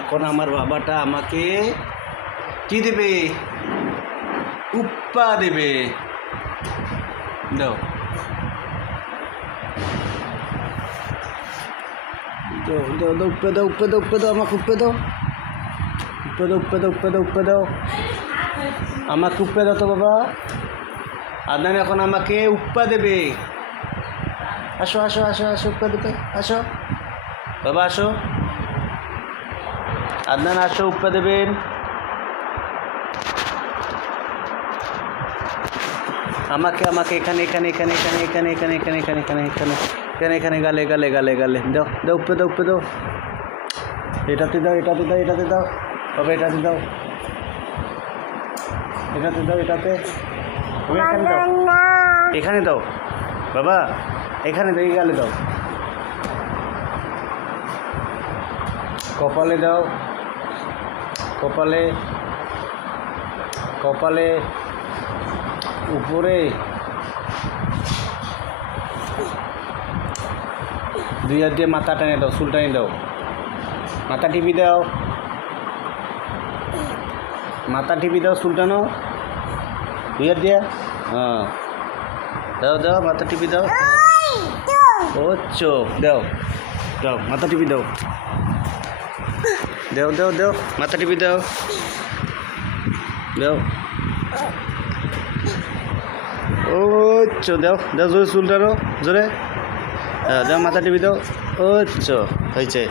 এখন আমার বাবাটা আমাকে কি দেবে? উপ্পা দেবে। দাও দাও দাও দাও, উপ্পে দাও, উপ্পে দাও, উপ্পে দাও, আমাকে উপ্পে দাও, উপ্পে দাও, উপ্পে দাও, উপ্পে দাও, উপ্পে দাও, আমাকে উপ্পে দাও তো বাবা। আদনান এখন আমাকে উপ্পা দেবে। আসো আসো আসো আসো, উপ্পা দেবে, আসো বাবা, আসো। আদনান আসো, উপ্পা দেবেন। আমাকে আমাকে এখানে এখানে এখানে এখানে এখানে এখানে এখানে এখানে এখানে এখানে এখানে এখানে গালে গালে গালে গালে দাও দাও, উপ্পে দাও, উপ্পে দাও। এটাতে দাও, এটাতে দাও, এটাতে দাও বাবা, এটাতে দাও, এটাতে দাও, এটাতে। এখানে দাও, এখানে দাও বাবা, এখানে দাও, এই গালে দাও, কপালে দাও, কপালে, কপালে, উপরে, দুই হাত দিয়ে মাথা টেনে দাও, চুল টেনে দাও, মাথা টিপি দাও, মাথা টিপি দাও, চুল টানো দুই হাত দিয়ে। হ্যাঁ দাও দাও, মাথা টিপি দাও। ও চোখ দাও, দাও মাথা টিপি দাও, দাও দাও দাও, মাথা টিপি দাও, দাও। ও চো দাও দাও, জোরে চুল টানো, জোরে দাও, মাথা টিপি দাও। ও চো হয়েছে।